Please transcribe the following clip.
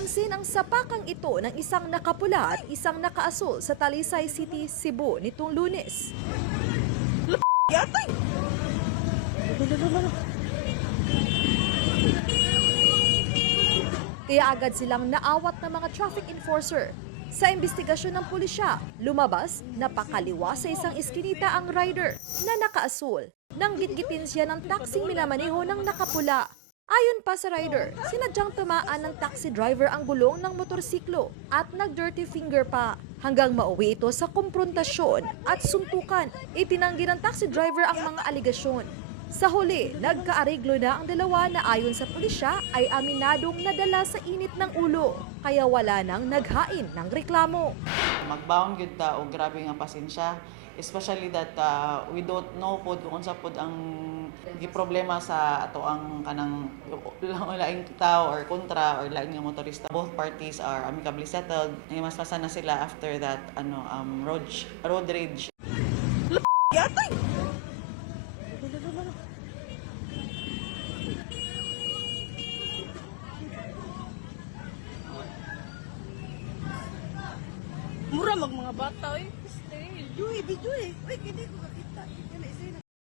napansin ang sapakang ito ng isang nakapula at isang nakaasul sa Talisay City, Cebu nitong Lunes. Kaya agad silang naawat ng mga traffic enforcer. Sa investigasyon ng pulisya, lumabas na pakaliwa sa isang iskinita ang rider na nakaasul nang gitgitin siya ng taxing minamaneho ng nakapula. Ayon pa sa rider, sinadyang tumaan ng taxi driver ang gulong ng motorsiklo at nag-dirty finger pa hanggang mauwi ito sa kumprontasyon at suntukan. Itinanggi ng taxi driver ang mga aligasyon. Sa huli, nagkaariglo na ang dalawa na ayon sa pulisya ay aminadong nadala sa init ng ulo, kaya wala nang naghain ng reklamo. Magbaon gyud ta og grabe nga pasensya, especially that we don't know pod kung unsa pod ang giproblema sa ato ang kanang laing tao or kontra or laing nga motorista. Both parties are amicably settled. Mas masana sila after that road rage. Mura mga bata, eh. Stay. Video eh. Uy, hindi ko